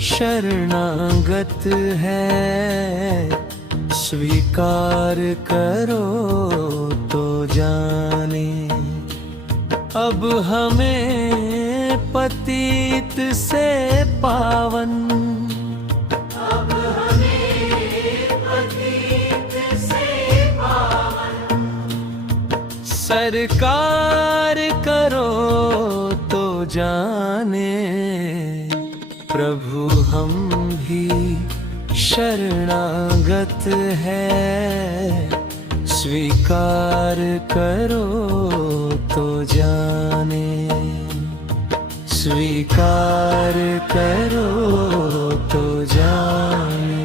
शरणागत है, स्वीकार करो तो जाने। अब हमें पतित से पावन, अब हमें पतित से पावन, सरकार करो तो जाने। प्रभु हम भी शरणागत है, स्वीकार करो तो जाने। स्वीकार करो तो जाने।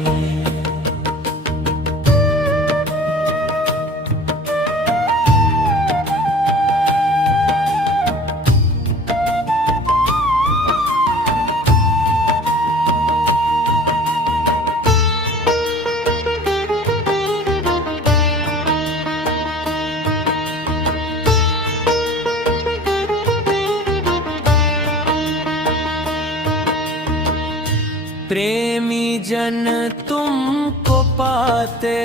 प्रेमी जन तुमको पाते,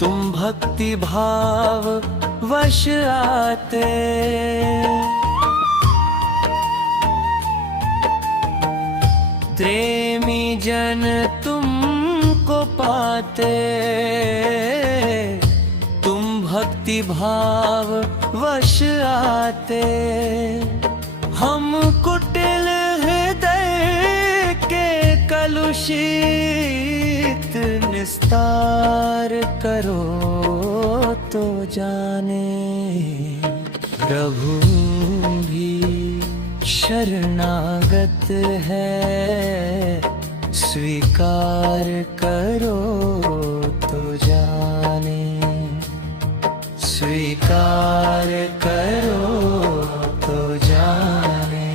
तुम भक्ति भाव वश आते। प्रेमी जन तुमको पाते, तुम भक्ति भाव वश आते। हम कुटिल कलुषित निस्तार करो तो जाने। प्रभु भी शरणागत है, स्वीकार करो तो जाने। स्वीकार करो तो जाने।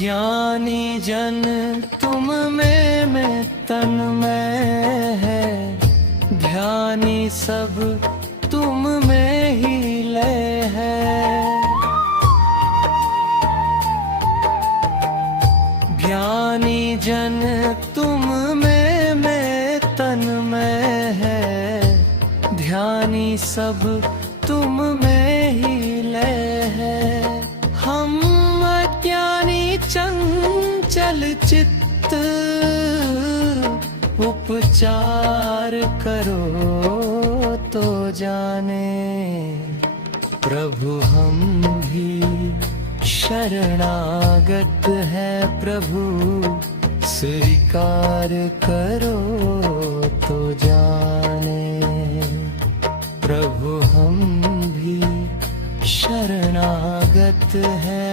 ज्ञानी जन तुम में मैं तन में है, ध्यानी सब तुम में ही लय है। ज्ञानी जन तुम में मैं तन में है, ध्यानी सब तुम में ही लय है। हम अज्ञानी चंचल चित्त, उपचार करो तो जाने। प्रभु हम भी शरणागत है, प्रभु स्वीकार करो तो जाने। प्रभु हम भी शरणागत है,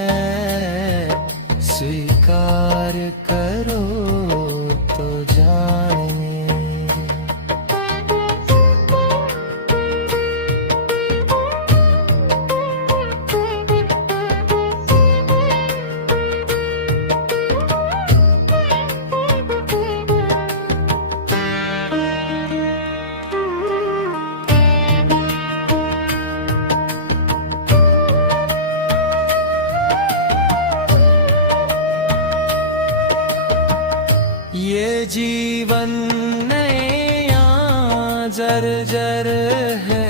स्वीकार करो तो जाने। ये जीवन नया जर्जर है,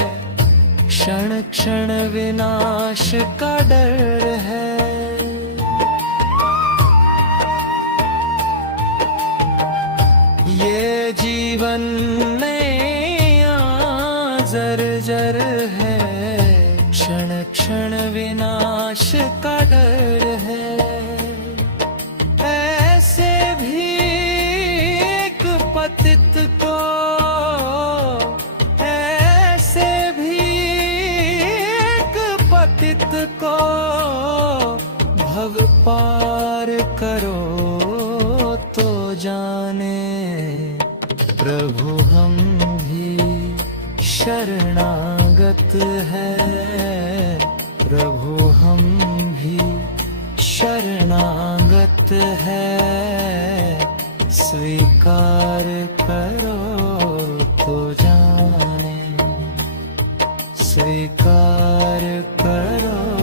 क्षण क्षण विनाश का डर है। ये जीवन नया जर्जर है, क्षण क्षण विनाश का डर है। ऐसे भी पतित को, ऐसे भी एक पतित को भव पार करो तो जाने। प्रभु हम भी शरणागत है, प्रभु हम भी शरणागत है, स्वीकार करो तो जाने, स्वीकार करो